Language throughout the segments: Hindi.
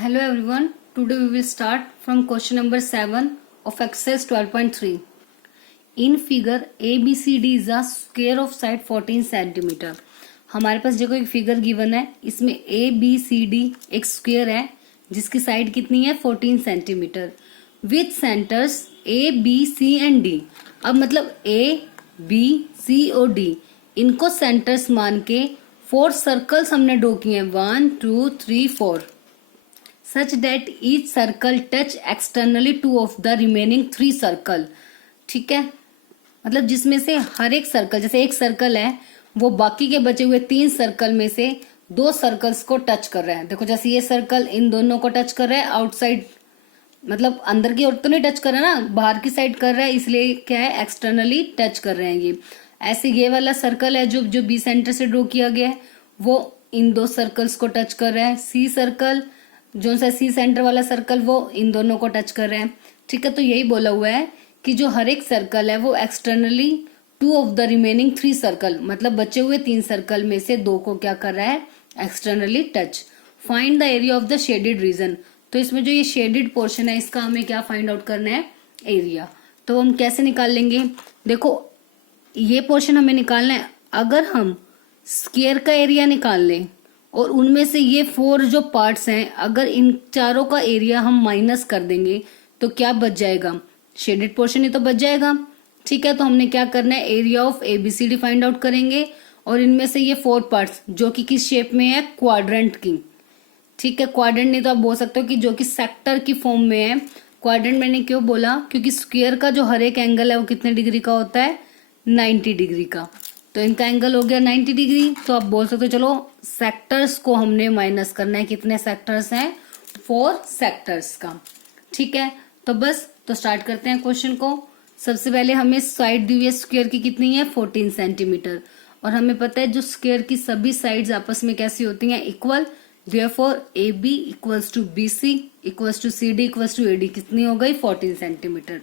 Hello everyone. Today we will start from question number 7 of exercise 12.3. In figure ABCD is a square of side 14 cm. हमारे पास देखो एक फिगर गिवन है, इसमें ABCD एक स्क्वायर है जिसकी साइड कितनी है 14 centimetre with centres ABC and D. अब मतलब ABC और D इनको सेंटर्स मान के 4 सर्कल्स हमने ड्रॉ किए हैं 1 2 3 4 such that each circle touch externally 2 of the remaining 3 circle. ठीक है, मतलब जिसमें से हर एक सर्कल, जैसे एक सर्कल है वो बाकी के बचे हुए 3 सर्कल में से 2 सर्कल्स को टच कर रहा है. देखो जैसे ये सर्कल इन दोनों को टच कर रहा है आउटसाइड, मतलब अंदर की ओर तो नहीं टच कर रहा है ना, बाहर की साइड कर रहा है, इसलिए क्या है एक्सटर्नली टच कर रहे हैं ये. ऐसे ये वाला सर्कल है जो बी सेंटर से ड्रॉ किया गया है वो इन 2 सर्कल्स को टच कर रहा है. सी सर्कल जो सा सी सेंटर वाला सर्कल वो इन दोनों को टच कर रहे हैं. ठीक है, तो यही बोला हुआ है कि जो हर एक सर्कल है वो externally 2 of the remaining 3 circle, मतलब बचे हुए 3 सर्कल में से 2 को क्या कर रहा है externally touch. Find the area of the shaded region. तो इसमें जो ये शेडेड पोर्शन है इसका हमें क्या फाइंड आउट करना है एरिया. तो हम कैसे निकाल लेंगे, देखो ये पोर्शन हमें निकालना है. अगर हम स्क्वायर का एरिया निकाल लें और उनमें से ये 4 जो पार्ट्स हैं अगर इन चारों का एरिया हम माइनस कर देंगे तो क्या बच जाएगा, शेडेड पोर्शन ही तो बच जाएगा. ठीक है, तो हमने क्या करना है area of ABCD find out करेंगे और इनमें से ये 4 पार्ट्स जो कि किस शेप में है क्वाड्रेंट की. ठीक है, क्वाड्रेंट नहीं तो आप बोल सकते हो कि जो कि सेक्टर की फॉर्म में है. क्वाड्रेंट मैंने क्यों बोला, क्योंकि स्क्वायर का जो हर एक एंगल है वो कितने डिग्री का होता है 90 डिग्री का. तो इनका एंगल हो गया 90 डिग्री. तो आप बोल सकते हो चलो सेक्टर्स को हमने माइनस करना है. कितने सेक्टर्स हैं 4 सेक्टर्स का. ठीक है, तो बस तो स्टार्ट करते हैं क्वेश्चन को. सबसे पहले हमें साइड दी हुई है स्क्वायर की कितनी है 14 सेंटीमीटर और हमें पता है जो स्क्वायर की सभी साइड्स आपस में कैसी होती हैं equal. Therefore AB equals to BC equals to CD equals to AD कितनी हो गई 14 सेंटीमीटर.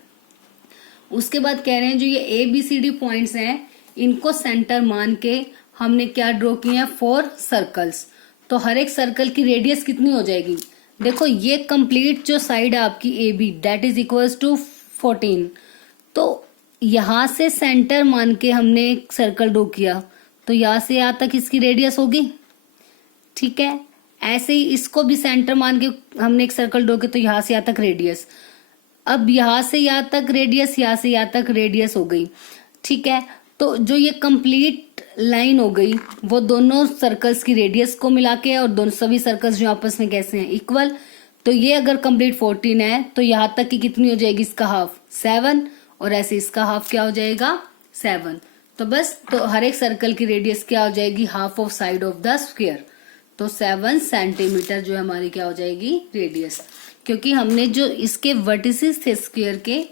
उसके बाद कह रहे हैं जो ये ABCD पॉइंट्स हैं इनको सेंटर मान के हमने क्या ड्रॉ किए हैं 4 सर्कल्स. तो हर एक सर्कल की रेडियस कितनी हो जाएगी, देखो ये कंप्लीट जो साइड है आपकी AB that is equals to 14. तो यहां से सेंटर मान के हमने एक सर्कल ड्रॉ किया तो यहां से यहां तक इसकी रेडियस होगी. ठीक है, ऐसे ही इसको भी सेंटर मान के हमने एक सर्कल ड्रॉ किया तो यहां से यहां तक रेडियस. अब यहां से यहां तक रेडियस, यहां से यहां तक रेडियस हो गई. ठीक है, तो जो ये कंप्लीट लाइन हो गई वो दोनों सर्कल्स की रेडियस को मिला के और दोनों सभी सर्कल्स जो आपस में कैसे हैं इक्वल. तो ये अगर कंप्लीट 14 है तो यहां तक की कितनी हो जाएगी इसका हाफ 7 और ऐसे इसका हाफ क्या हो जाएगा 7. तो बस तो हर एक सर्कल की रेडियस क्या हो जाएगी half of side of the square. तो 7 सेंटीमीटर जो हमारी क्या हो जाएगी रेडियस, क्योंकि हमने जो इसके वर्टिसेस थे स्क्वायर के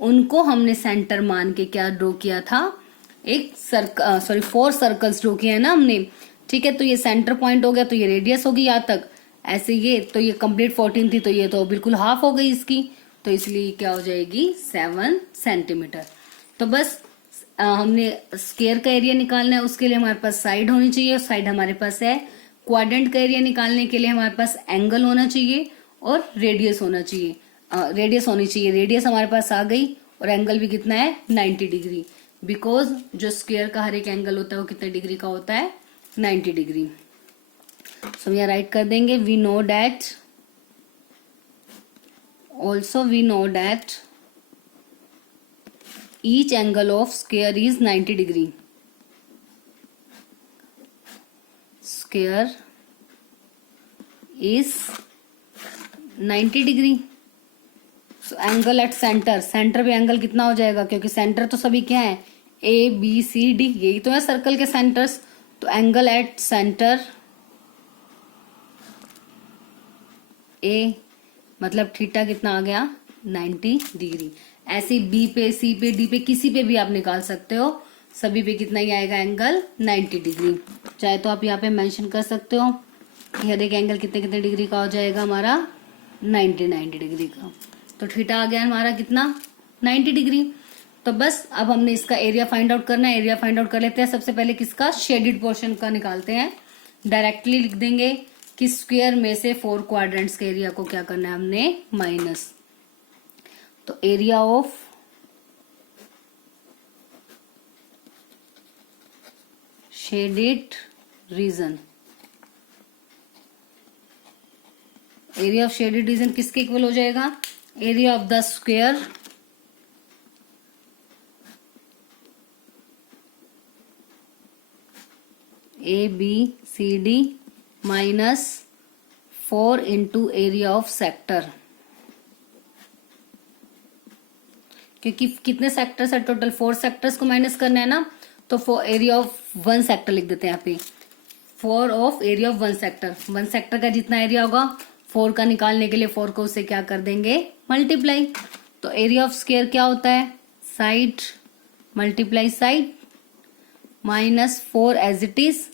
उनको हमने सेंटर मान के क्या ड्रॉ किया था एक 4 सर्कल्स ड्रॉ किए हैं ना हमने. ठीक है, तो ये सेंटर पॉइंट हो गया तो ये रेडियस होगी यहाँ तक ऐसे ये, तो ये कंप्लीट 14 थी तो ये तो बिल्कुल हाफ हो गई इसकी, तो इसलिए क्या हो जाएगी 7 सेंटीमीटर. तो बस हमने स्क्वायर का एरिया निकालना है, उसके लिए हमारे पास साइड होनी चाहिए. साइड हमारे पास है. क्वाड्रेंट का एरिया निकालने के लिए हमारे पास एंगल होना चाहिए और रेडियस होना चाहिए, रेडियस होनी चाहिए. रेडियस हमारे पास आ गई और एंगल भी कितना है 90 डिग्री, बिकॉज जो स्क्वायर का हर एक एंगल होता है वो कितने डिग्री का होता है 90 डिग्री. सो यहाँ राइट कर देंगे we know that also we know that each angle of square is 90 degree. Square is 90 degree. So angle at centre, centre पे एंगल कितना हो जाएगा, क्योंकि सेंटर तो सभी क्या है ABCD यही तो है सर्कल के सेंटर्स. तो एंगल एट सेंटर A मतलब थीटा कितना आ गया 90 डिग्री. ऐसे B पे C पे D पे किसी पे भी आप निकाल सकते हो, सभी पे कितना ही आएगा एंगल 90 डिग्री. चाहे तो आप यहाँ पे मेंशन कर सकते हो कि हर एक एंगल कितने कितने डिग्री का हो जाएगा हमारा 90 डिग्री का. तो थीटा आ गया हमारा कितना 90 डिग्री. तो बस अब हमने इसका एरिया फाइंड आउट करना है. एरिया फाइंड आउट कर लेते हैं. सबसे पहले किसका शेडेड पोर्शन का निकालते हैं. डायरेक्टली लिख देंगे कि स्क्वायर में से 4 क्वाड्रेंट्स के एरिया को क्या करना है हमने माइनस। तो area of shaded region, area of shaded region किसके इक्वल हो जाएगा, area of the square ABCD minus 4 into area of sector, क्योंकि कितने सेक्टर्स है टोटल, 4 सेक्टर्स को माइनस करना है ना, तो 4 एरिया ऑफ 1 सेक्टर लिख देते हैं यहाँ पे, 4 of area of 1 sector. 1 sector का जितना एरिया होगा 4 का निकालने के लिए 4 को उससे क्या कर देंगे मल्टीप्लाई। तो एरिया ऑफ स्क्वायर क्या होता है, side multiply side minus 4 as it is.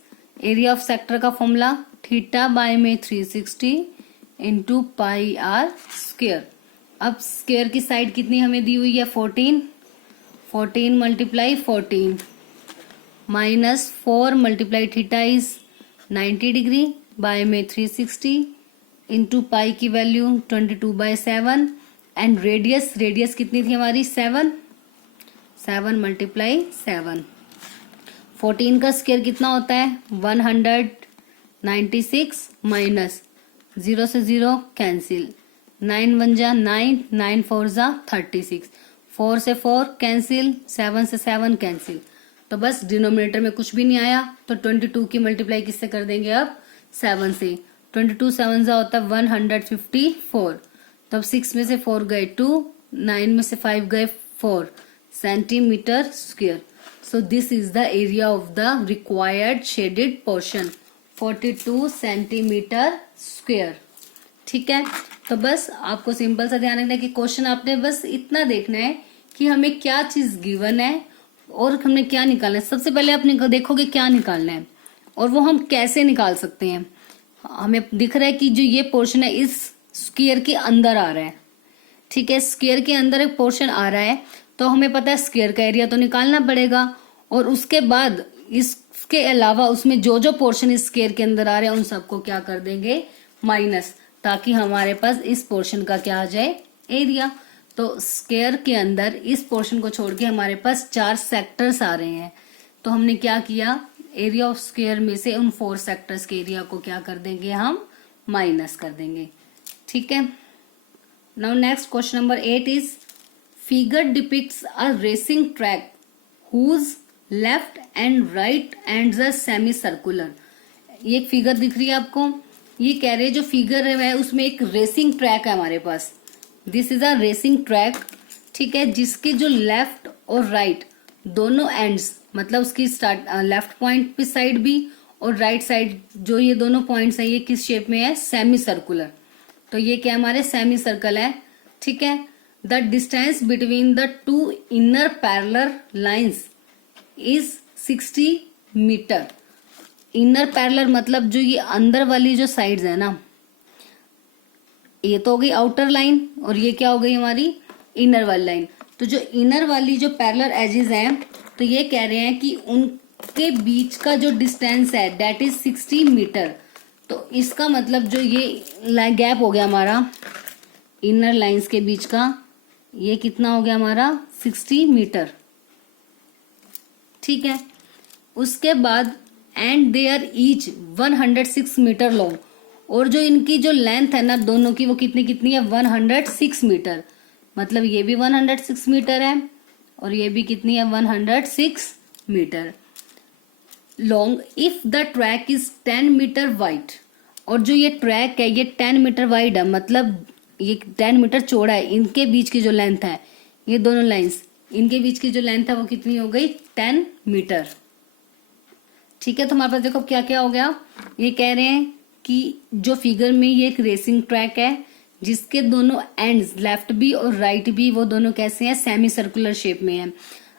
Area of sector का फॉर्मूला थीटा बाय में 360 इंटू पाई आर स्क्वायर। अब स्क्वायर की साइड कितनी हमें दी हुई है 14, 14 multiply 14 minus 4 multiply theta is 90 degree by में 360 इंटू पाई की वैल्यू 22/7 एंड रेडियस, रेडियस कितनी थी हमारी 7, 7 मल्टीप्लाई 7। 14 का स्क्वायर कितना होता है 196 माइनस 0 से 0 कैंसिल, 9 1 जा 9, 9 4 जा 36, 4 से 4 कैंसिल, 7 से 7 कैंसिल। तो बस डिनोमिनेटर में कुछ भी नहीं आया, तो 22 की मल्टीप्लाई किससे कर देंगे अब 7 से। 22 7 जा होता है 154। तो अब 6 में से 4 गए 2, 9 में से 5 गए 4 centimetre square. So this is the area of the required shaded portion 42 centimetre square. ठीक है, तो बस आपको सिंपल सा ध्यान रखना है कि क्वेश्चन आपने बस इतना देखना है कि हमें क्या चीज गिवन है और हमने क्या निकालना है। सबसे पहले आप देखोगे क्या निकालना है और वो हम कैसे निकाल सकते हैं। हमें दिख रहा है कि जो ये पोर्शन है इस स्क्वायर के अंदर आ रहा है। ठीक है, स्क्वायर के अंदर एक पोर्शन आ रहा है, तो हमें पता है स्क्वायर का एरिया तो निकालना पड़ेगा, और उसके बाद इसके अलावा उसमें जो जो पोर्शन इस स्क्वायर के अंदर आ रहे हैं उन सबको क्या कर देंगे माइनस, ताकि हमारे पास इस पोर्शन का क्या आ जाए एरिया। तो स्क्वायर के अंदर इस पोर्शन को छोड़ के हमारे पास 4 सेक्टर्स आ रहे हैं, तो हमने क्या किया एरिया ऑफ स्क्वायर में से उन 4 सेक्टर्स के एरिया को क्या कर देंगे हम माइनस कर देंगे। ठीक है, now next question number 8 is figure depicts a racing track whose left end right end the semi circular. ये एक फिगर दिख रही है आपको, ये कह रहे हैं जो फिगर है उसमें एक रेसिंग ट्रैक है हमारे पास, this is a racing track. ठीक है, जिसके जो लेफ्ट और राइट दोनों एंड्स, मतलब उसकी स्टार्ट लेफ्ट पॉइंट पे साइड भी और राइट साइड जो ये दोनों पॉइंट्स हैं ये किस शेप में है सेमी सर्कुलर। तो ये क्या हमारे सेमी सर्कल है। ठीक है, the distance between the 2 inner parallel lines is 60 metre. Inner parallel मतलब जो ये अंदर वाली जो साइड्स है ना, ये तो हो गई आउटर लाइन और ये क्या हो गई हमारी इनर वाली लाइन। तो जो इनर वाली जो पैरेलल एजेस हैं तो ये कह रहे हैं कि उनके बीच का जो डिस्टेंस है दैट इज 60 मीटर। तो इसका मतलब जो ये गैप हो गया हमारा इनर लाइंस के बीच का, ये कितना हो गया हमारा 60 मीटर। ठीक है, उसके बाद and they are each 106 metre long, और जो इनकी जो लेंथ है ना दोनों की वो कितनी कितनी है 106 मीटर। मतलब ये भी 106 मीटर है और ये भी कितनी है 106 metre long. If the track is 10 metre wide, और जो ये ट्रैक है ये 10 मीटर वाइड है, मतलब ये 10 मीटर चौड़ा है। इनके बीच की जो लेंथ है ये दोनों लाइंस, इनके बीच की जो लेंथ है वो कितनी हो गई 10 मीटर। ठीक है, तो हमारे पास देखो क्या क्या हो गया। ये कह रहे हैं कि जो फिगर में ये एक रेसिंग ट्रैक है जिसके दोनों एंड्स लेफ्ट भी और राइट भी वो दोनों कैसे हैं सेमी सर्कुलर शेप में है।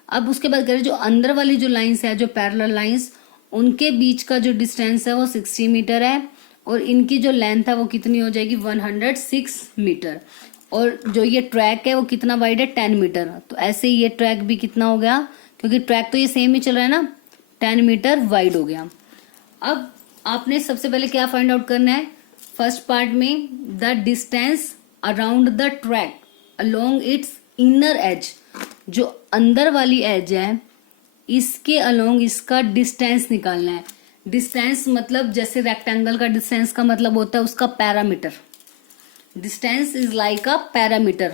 अब उसके बाद करें जो अंदर वाली जो लाइंस है जो पैरेलल लाइंस, उनके बीच का जो डिस्टेंस है वो 60 मीटर है और इनकी जो लेंथ है वो कितनी हो जाएगी 106 मीटर। और जो ये ट्रैक है वो कितना वाइड है 10 मीटर। तो ऐसे ही ये ट्रैक भी कितना हो गया, क्योंकि ट्रैक तो ये सेम ही चल रहा है ना, 10 मीटर वाइड हो गया। अब आपने सबसे पहले क्या फाइंड आउट करना है, फर्स्ट पार्ट में the distance around the track along its inner as, जो अंदर वाली एज है इसके अलोंग इसका डिस्टेंस निकालना है। डिस्टेंस मतलब जैसे रेक्टेंगल का डिस्टेंस का मतलब होता है उसका parameter, distance is like a parameter,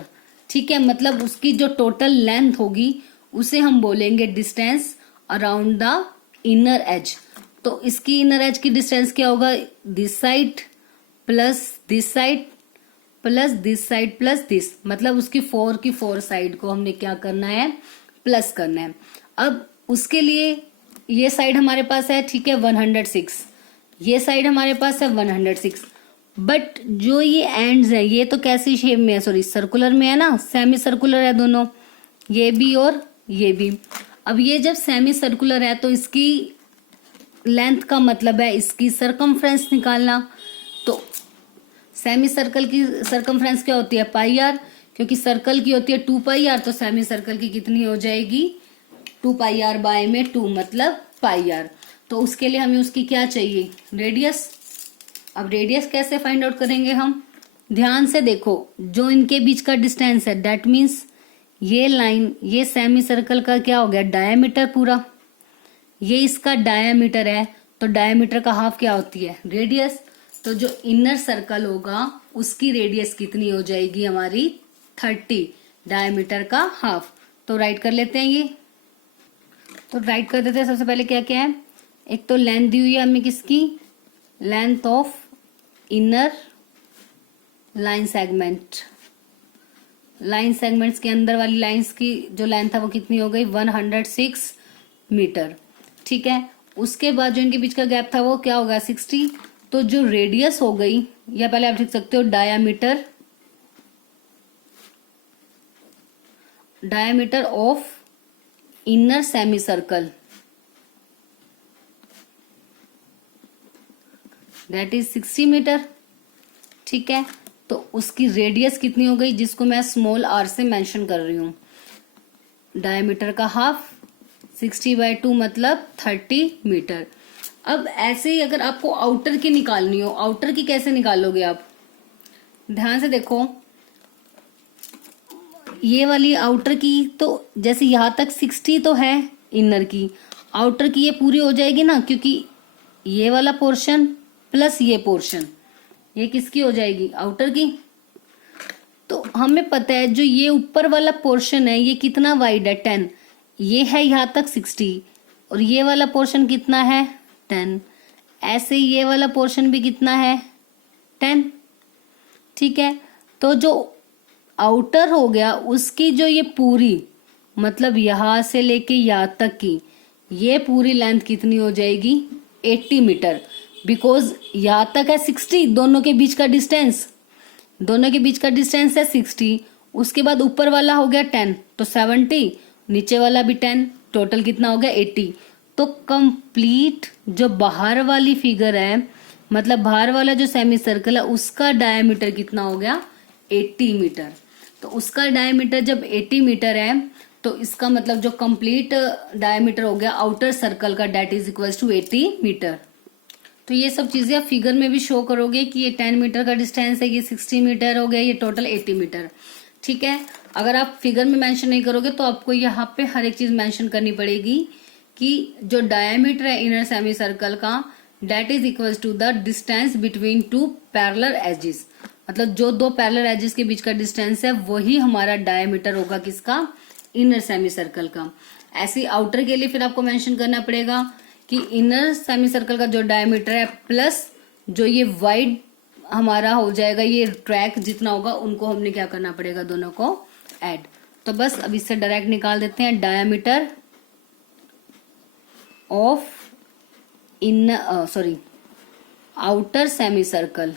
ठीक है। मतलब उसकी जो टोटल लेंथ होगी उसे हम बोलेंगे distance around the inner edge. तो इसकी इनर एज की डिस्टेंस क्या होगा, this side plus this side plus this side plus this, मतलब उसकी फोर की फोर साइड को हमने क्या करना है, प्लस करना है। अब उसके लिए ये साइड हमारे पास है, ठीक है, 106, ये साइड हमारे पास है 106, बट जो ये एंड्स है ये तो कैसी शेप में है, सॉरी सर्कुलर में है ना, सेमी सर्कुलर है दोनों, ये भी और ये भी। अब ये जब सेमी सर्कुलर है तो इसकी लेंथ का मतलब है इसकी सरकमफ्रेंस निकालना। तो सेमी सर्कल की सरकमफ्रेंस क्या होती है, पाई आर, क्योंकि सर्कल की होती है 2 पाई आर, तो सेमी सर्कल की कितनी हो जाएगी, 2 पाई आर बाय में 2 मतलब पाई आर। तो उसके लिए हमें उसकी क्या चाहिए, रेडियस। अब रेडियस कैसे फाइंड आउट करेंगे हम, ध्यान से देखो, जो इनके बीच का डिस्टेंस है दैट मीन्स ये लाइन, ये सेमी सर्कल का क्या हो गया, डायामीटर पूरा, ये इसका डायामीटर है, तो डायामीटर का हाफ क्या होती है, रेडियस। तो जो इनर सर्कल होगा उसकी रेडियस कितनी हो जाएगी हमारी, 30, डायामीटर का हाफ। तो राइट कर लेते हैं ये, तो राइट कर देते हैं। सबसे पहले क्या क्या है, एक तो लेंथ दी हुई है हमें किसकी, length of inner line segment, line segments के अंदर वाली लाइंस की जो लेंथ है वो कितनी हो गई, 106 मीटर, ठीक है। उसके बाद जो इनके बीच का गैप था वो क्या होगा, 60। तो जो रेडियस हो गई, या पहले आप लिख सकते हो diameter, diameter of inner semi circle, that is 60 metre, ठीक है। तो उसकी रेडियस कितनी हो गई, जिसको मैं स्मॉल आर से मेंशन कर रही हूं, डायमीटर का हाफ, 60/2 मतलब 30 मीटर। अब ऐसे ही अगर आपको आउटर की निकालनी हो, आउटर की कैसे निकालोगे आप, ध्यान से देखो, ये वाली आउटर की तो जैसे यहां तक 60 तो है इनर की, आउटर की ये पूरी हो जाएगी ना, क्योंकि ये वाला पोर्शन प्लस ये पोर्शन, ये किसकी हो जाएगी, आउटर की। तो हमें पता है जो ये ऊपर वाला पोर्शन है ये कितना वाइड है, 10, ये है यहां तक 60, और ये वाला पोर्शन कितना है, 10। ऐसे ये वाला पोर्शन भी कितना है, 10, ठीक है। तो जो आउटर हो गया उसकी जो ये पूरी, मतलब यहां से लेके यहां तक की ये पूरी लेंथ कितनी हो जाएगी, 80 मीटर, बिकॉज यहां तक है 60, दोनों के बीच का डिस्टेंस, दोनों के बीच का डिस्टेंस है 60, उसके बाद ऊपर वाला हो गया 10 तो 70, नीचे वाला भी 10, टोटल कितना हो गया 80। तो कंप्लीट जो बाहर वाली फिगर है, मतलब बाहर वाला जो सेमी सर्कल है उसका डायमीटर कितना हो गया, 80 मीटर। तो उसका डायमीटर जब 80 मीटर है तो इसका मतलब जो कंप्लीट डायमीटर हो गया आउटर सर्कल का, that is equal to 80 metre. तो ये सब चीजें आप फिगर में भी शो करोगे कि ये 10 मीटर का डिस्टेंस है, ये 60 मीटर हो गया, ये टोटल 80 मीटर, ठीक है। अगर आप फिगर में मेंशन नहीं करोगे तो आपको यहाँ पे हर एक चीज मेंशन करनी पड़ेगी कि जो डायमीटर है इनर सेमी सर्कल का, that is equal to the distance between 2 parallel edges, मतलब जो 2 पैरेलल एजेस के बीच का डिस्टेंस है वही हमारा डायमीटर होगा किसका, इनर सेमी सर्कल का। ऐसे आउटर के लिए फिर आपको मेंशन करना पड़ेगा कि इनर सेमी सर्कल का जो डायमीटर है प्लस जो ये वाइड हमारा हो जाएगा, ये ट्रैक जितना होगा उनको हमने क्या करना पड़ेगा, दोनों को ऐड। तो बस अब इससे डायरेक्ट निकाल देते हैं, diameter of in sorry outer semi circle,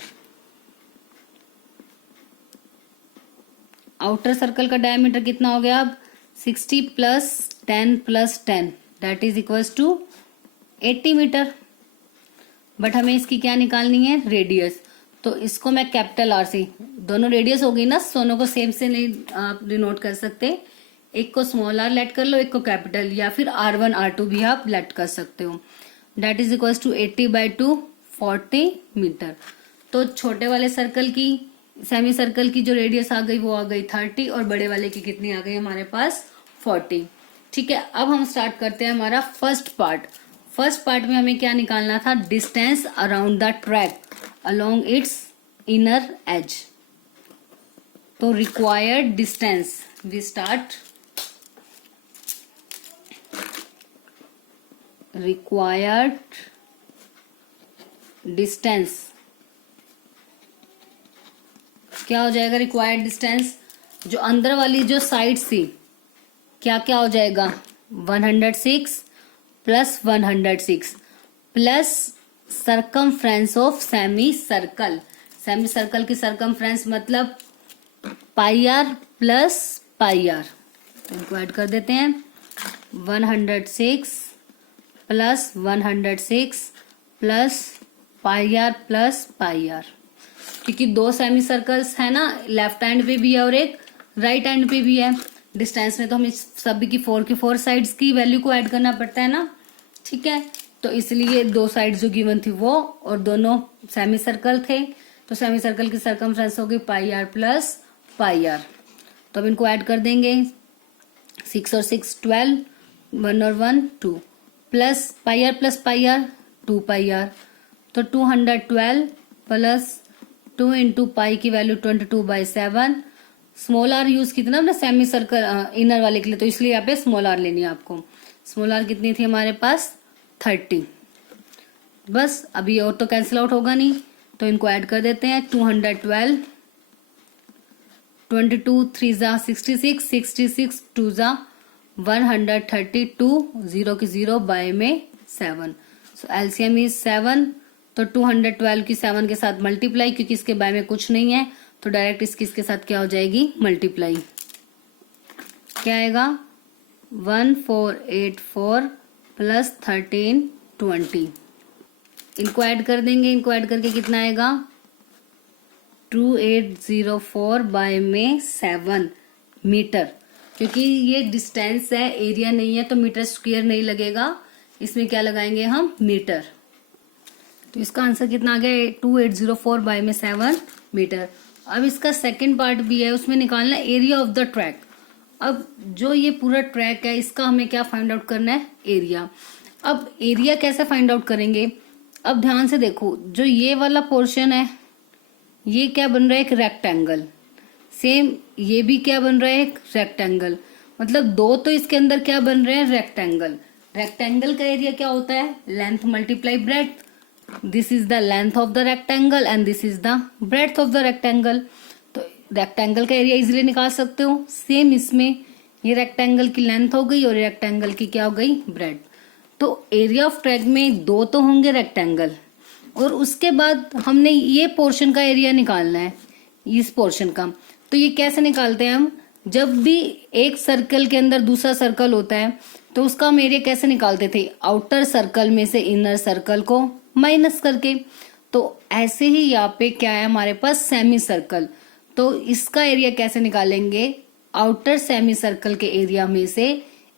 outer circle का डायमीटर कितना हो गया अब, 60 plus 10 plus 10 that is equals to 80 metre. But हमें इसकी क्या निकालनी है, रेडियस। तो इसको मैं कैपिटल आर से, दोनों रेडियस हो गई ना, दोनों को सेम से नहीं आप डिनोट कर सकते, एक को स्मॉल आर लेट कर लो, एक को कैपिटल, या फिर R1 R2 भी आप लेट कर सकते हो। That is equals to 80/2 40 metre. तो छोटे वाले सर्कल की, सेमी सर्कल की जो रेडियस आ गई वो आ गई 30 और बड़े वाले की कितनी आ गई हमारे पास 40। ठीक है, अब हम स्टार्ट करते हैं हमारा फर्स्ट पार्ट। फर्स्ट पार्ट में हमें क्या निकालना था, distance around the track along its inner edge. तो required distance, we start required distance, क्या हो जाएगा रिक्वायर्ड डिस्टेंस, जो अंदर वाली जो साइड थी क्या क्या हो जाएगा 106 plus 106 plus circumference of semi circle. Semi circle की सरकमफ्रेंस मतलब pi r plus pi r, तो इनको ऐड कर देते हैं 106 plus 106 plus pi r plus pi r, क्योंकि दो सेमी सर्कल्स है ना, लेफ्ट हैंड पे भी है और एक राइट हैंड पे भी है। डिस्टेंस में तो हमें सभी की 4 साइड्स की वैल्यू को ऐड करना पड़ता है ना। ठीक है, तो इसलिए दो साइड्स जो गिवन थी वो, और दोनों सेमी सर्कल थे, तो सेमी सर्कल की सरकमफ्रेंस होगी पाई आर प्लस पाई आर। तो अब इनको ऐड कर देंगे, 6 और 6 12, 1 और 1 2 plus pi r 2 pi r, तो 212 प्लस 2 इंटू पाई की वैल्यू 22/7। स्मॉल आर यूज कितना हमने सेमी सर्कल इनर वाले के लिए, तो इसलिए यहाँ पे स्मॉल आर लेनी है आपको। स्मॉल आर कितनी थी हमारे पास 30। बस अभी और तो कैंसिल आउट होगा नहीं, तो इनको ऐड कर देते हैं 212, 22 3 जा 66, 66 2 जा 132, 0 की 0 बाय में 7, सो एलसीएम इज 7। तो 212 की 7 के साथ मल्टीप्लाई, क्योंकि इसके बाय में कुछ नहीं है तो डायरेक्ट इसके साथ क्या हो जाएगी मल्टीप्लाई, क्या आएगा 1484 प्लस 1320। इनको ऐड कर देंगे, इनको ऐड करके कितना आएगा 2804 बाय में 7 मीटर। क्योंकि ये डिस्टेंस है, एरिया नहीं है, तो मीटर स्क्वायर नहीं लगेगा, इसमें क्या लगाएंगे हम मीटर। तो इसका आंसर कितना आ गया 2804 बाय में 7 मीटर। अब इसका सेकंड पार्ट भी है, उसमें निकालना एरिया ऑफ द ट्रैक। अब जो ये पूरा ट्रैक है इसका हमें क्या फाइंड आउट करना है एरिया। अब एरिया कैसे फाइंड आउट करेंगे, अब ध्यान से देखो, जो ये वाला पोर्शन है ये क्या बन रहा है एक रेक्टेंगल, सेम ये भी क्या बन रहा है एक रेक्टेंगल, मतलब दो तो इसके अंदर क्या बन रहे हैं रेक्टेंगल। रेक्टेंगल का एरिया क्या होता है length multiply breadth, this is the length of the rectangle and this is the breadth of the rectangle. तो रेक्टेंगल का एरिया इजीली निकाल सकते हो। सेम इसमें ये रेक्टेंगल की लेंथ हो गई और रेक्टेंगल की क्या हो गई ब्रेड्थ। तो एरिया ऑफ ट्रैक में दो तो होंगे रेक्टेंगल, और उसके बाद हमने ये पोर्शन का एरिया निकालना है, इस पोर्शन का। तो ये कैसे निकालते हैं हम, जब भी एक सर्कल के अंदर दूसरा सर्कल होता है तो उसका हम एरिया कैसे निकालते थे, आउटर सर्कल में से इनर सर्कल को माइनस करके। तो ऐसे ही यहाँ पे क्या है हमारे पास सेमी सर्कल, तो इसका एरिया कैसे निकालेंगे, आउटर सेमी सर्कल के एरिया में से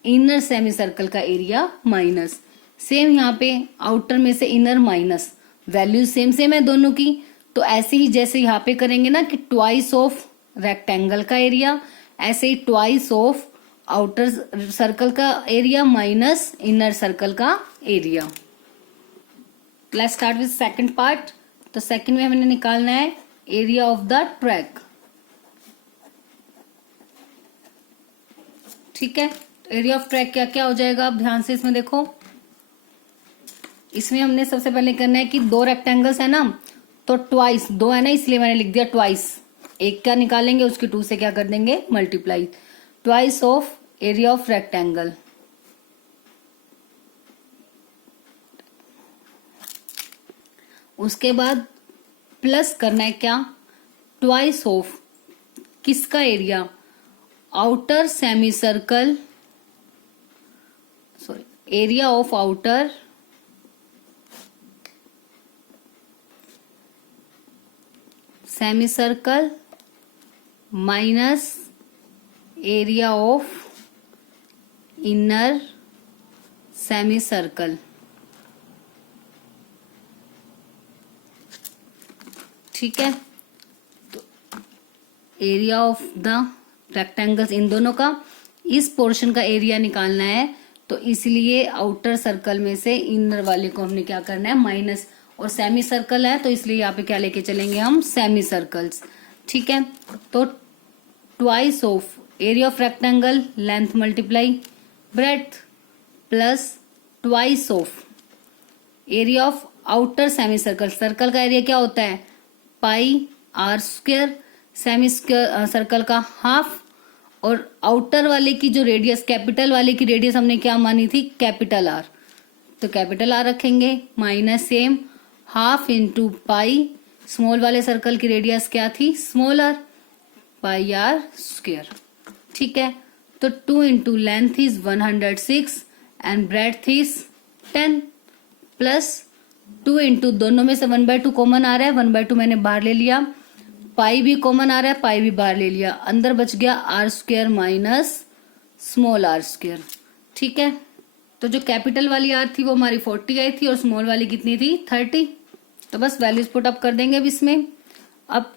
इनर सेमी सर्कल का एरिया माइनस। सेम यहाँ पे आउटर में से inner minus, value same same है दोनों की। तो ऐसे ही जैसे यहाँ पे करेंगे ना कि ट्वाइस ऑफ रेक्टेंगल का एरिया, ऐसे ही ट्वाइस ऑफ आउटर सर्कल का एरिया माइनस इनर सर्कल का area. Let's start with second part. तो सेकंड में हमने निकालना है एरिया ऑफ द ट्रैक। ठीक है, एरिया ऑफ ट्रैक क्या क्या हो जाएगा, अब ध्यान से इसमें देखो। इसमें हमने सबसे पहले करना है कि दो रेक्टेंगल्स है ना, तो ट्वाइस, दो है ना इसलिए मैंने लिख दिया ट्वाइस, एक का निकालेंगे उसके 2 से क्या कर देंगे multiply, twice of area of rectangle. उसके बाद प्लस करना है क्या, ट्वाइस ऑफ किसका area, outer semi circle, sorry area of outer semi circle minus area of inner semi circle. ठीक है। तो एरिया ऑफ द रेक्टेंगल्स इन दोनों का, इस पोर्शन का एरिया निकालना है, तो इसलिए आउटर सर्कल में से इनर वाले को हमने क्या करना है, माइनस, और सेमी सर्कल है तो इसलिए यहाँ पे क्या लेके चलेंगे हम, सेमी सर्कल्स। ठीक है, तो twice of area of rectangle length multiply breadth plus twice of area of outer semi circle. Circle का एरिया क्या होता है, पाई आर स्क्वायर, सेमी सर्कल का हाफ, और आउटर वाले की जो रेडियस, कैपिटल वाले की रेडियस हमने क्या मानी थी, कैपिटल आर, तो कैपिटल आर रखेंगे minus same half into pi, small वाले सर्कल की रेडियस क्या थी, small r, pi r square. ठीक है, तो 2 इंटू length is 106 and breadth is 10 plus 2 into, दोनों में से 1/2 कॉमन आ रहा है, 1/2 मैंने बाहर ले लिया, पाई भी कॉमन आ रहा है, पाई भी बाहर ले लिया, अंदर बच गया r square minus small r square. ठीक है, तो जो कैपिटल वाली आर थी वो हमारी 40 आई थी और स्मॉल वाली कितनी थी, 30। तो बस वैल्यूज पुट अप कर देंगे अब इसमें। अब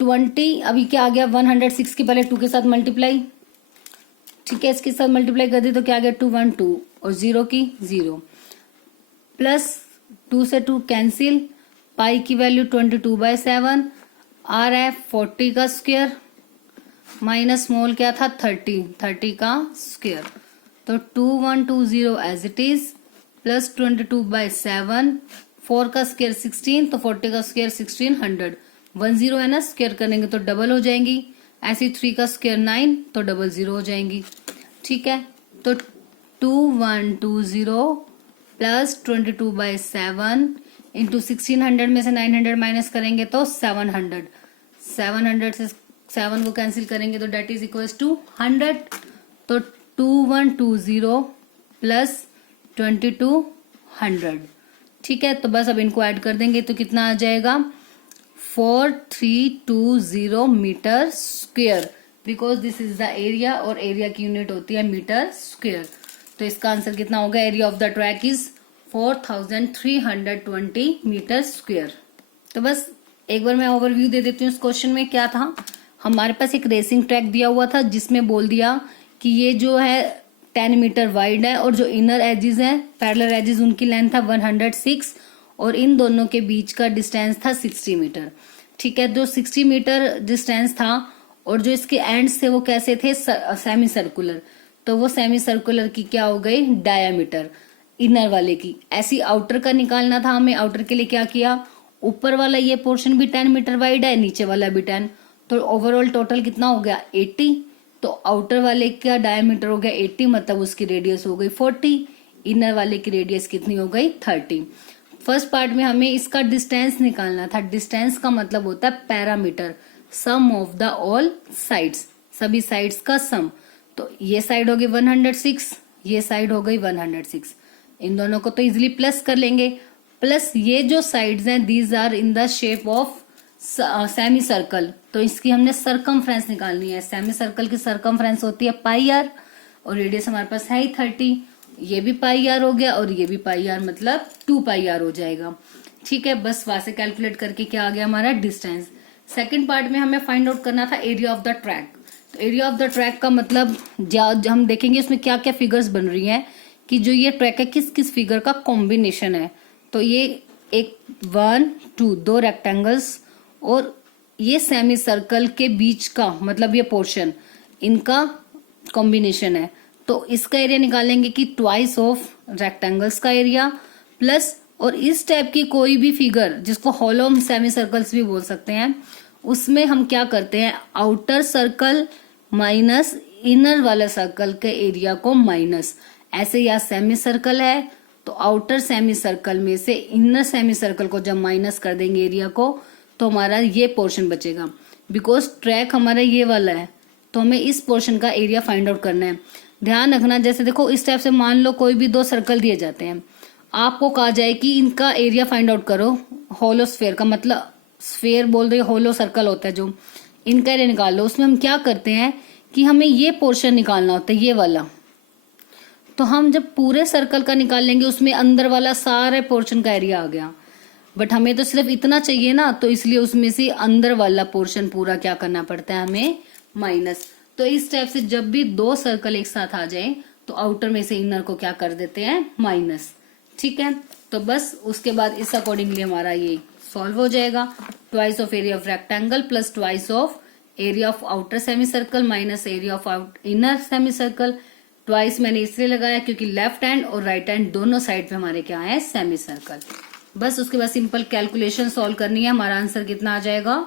20 अभी क्या आ गया, 106 के पहले 2 के साथ मल्टीप्लाई, ठीक है, इसके साथ मल्टीप्लाई कर दी तो क्या आ गया, 2 1 2 और 0 की 0 प्लस 2 से 2 कैंसिल, पाई की वैल्यू 22/7, आर है 40 का स्क्वायर माइनस स्मॉल क्या था, 30 का स्क्वायर, तो 2120 एज इट इज प्लस 22/7, 4 का स्क्वायर 16, तो 40 का स्क्वायर 1600, 10 है ना, स्क्वायर करेंगे तो डबल हो जाएंगी, ऐसी 3 का स्क्वायर 9, तो 00 हो जाएंगी। ठीक है, तो 2120 प्लस 22/7 इंटू 1600 में से 900 माइनस करेंगे तो 700, 700 से 7 को कैंसिल करेंगे तो डेट इज इक्वल्स टू 100, तो 2120 प्लस 2200। ठीक है, तो बस अब इनको ऐड कर देंगे तो कितना आ जाएगा, 4320 metre square, because this is the area और एरिया की यूनिट होती है मीटर स्क्वेयर। तो इसका आंसर कितना होगा, area of the track is 4320 metre square. तो बस एक बार मैं ओवरव्यू दे देती हूँ। इस क्वेश्चन में क्या था, हमारे पास एक रेसिंग ट्रैक दिया हुआ था जिसमें बोल दिया कि ये जो है 10 मीटर वाइड है और जो इनर एजेस हैं, पैरेलल एजेस, उनकी लेंथ था 106 और इन दोनों के बीच का डिस्टेंस था 60 मीटर। ठीक है, जो 60 मीटर डिस्टेंस था और जो इसके एंड्स थे वो कैसे थे, सेमी सर्कुलर, तो वो सेमी सर्कुलर की क्या हो गई, डायामीटर इनर वाले की। ऐसी आउटर का निकालना था हमें, आउटर के लिए क्या किया, ऊपर वाला ये पोर्शन भी 10 मीटर वाइड है, नीचे वाला भी 10, तो ओवरऑल टोटल कितना हो गया 80, तो आउटर वाले का डायमीटर हो गया 80, मतलब उसकी रेडियस हो गई 40, इनर वाले की रेडियस कितनी हो गई 30। फर्स्ट पार्ट में हमें इसका डिस्टेंस निकालना था, डिस्टेंस का मतलब होता है perimeter, sum of the all sides, सभी साइड्स का सम। तो ये साइड हो गई 106, ये साइड हो गई 106, इन दोनों को तो इजिली प्लस कर लेंगे, प्लस ये जो साइड्स हैं these are in the shape of semi circle, तो इसकी हमने सरकमफ्रेंस निकालनी है। सेमी सर्कल की सरकमफ्रेंस होती है पाई आर और रेडियस हमारे पास है ही 30, ये भी पाई आर हो गया और ये भी पाई आर, मतलब 2 पाई आर हो जाएगा। ठीक है, बस वहां से कैलकुलेट करके क्या आ गया हमारा डिस्टेंस। सेकंड पार्ट में हमें फाइंड आउट करना था एरिया ऑफ द ट्रैक। तो एरिया ऑफ द ट्रैक का मतलब हम देखेंगे उसमें क्या क्या फिगर्स बन रही हैं कि जो ये ट्रैक है किस किस फिगर का कॉम्बिनेशन है। तो ये एक 1 2 2 रेक्टेंगल्स और ये सेमी सर्कल के बीच का, मतलब ये पोर्शन, इनका कॉम्बिनेशन है। तो इसका एरिया निकालेंगे कि ट्वाइस ऑफ रेक्टेंगल्स का एरिया प्लस, और इस टाइप की कोई भी फिगर जिसको हॉलो सेमी सर्कल्स भी बोल सकते हैं, उसमें हम क्या करते हैं, आउटर सर्कल माइनस इनर वाला सर्कल के एरिया को माइनस। ऐसे या सेमी सर्कल है तो आउटर सेमी सर्कल में से इनर सेमी सर्कल को जब माइनस कर देंगे एरिया को, तो हमारा ये पोर्शन बचेगा। बिकॉज ट्रैक हमारा ये वाला है तो हमें इस पोर्शन का एरिया फाइंड आउट करना है। ध्यान रखना, जैसे देखो इस टाइप से मान लो कोई भी 2 सर्कल दिए जाते हैं, आपको कहा जाए कि इनका एरिया फाइंड आउट करो, होलो स्फेयर का मतलब स्फेयर बोल रहे, होलो सर्कल होता है जो, इनका एरिया निकाल लो। उसमें हम क्या करते हैं कि हमें ये पोर्शन निकालना होता है, ये वाला। तो हम जब पूरे सर्कल का निकाल लेंगे उसमें अंदर वाला सारे पोर्शन का एरिया आ गया। बट हमें तो सिर्फ इतना चाहिए ना, तो इसलिए उसमें से अंदर वाला पोर्शन पूरा क्या करना पड़ता है हमें, माइनस। तो इस टाइप से जब भी दो सर्कल एक साथ आ जाए तो आउटर में से इनर को क्या कर देते हैं, माइनस। ठीक है, तो बस उसके बाद इस अकॉर्डिंगली हमारा ये सॉल्व हो जाएगा। Twice of area of rectangle plus twice of area of outer semi circle minus area of inner semi circle. Twice मैंने इसलिए लगाया क्योंकि लेफ्ट हैंड और राइट हैंड दोनों साइड पे हमारे क्या है, सेमी सर्कल। बस उसके बाद सिंपल कैलकुलेशन सॉल्व करनी है। हमारा आंसर कितना आ जाएगा,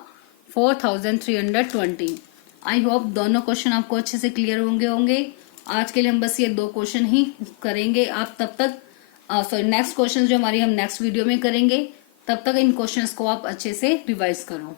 4320। आई होप दोनों क्वेश्चन आपको अच्छे से क्लियर होंगे। आज के लिए हम बस ये 2 क्वेश्चन ही करेंगे। आप तब तक नेक्स्ट क्वेश्चन जो हमारी हम नेक्स्ट वीडियो में करेंगे, तब तक इन क्वेश्चंस को आप अच्छे से रिवाइज करो।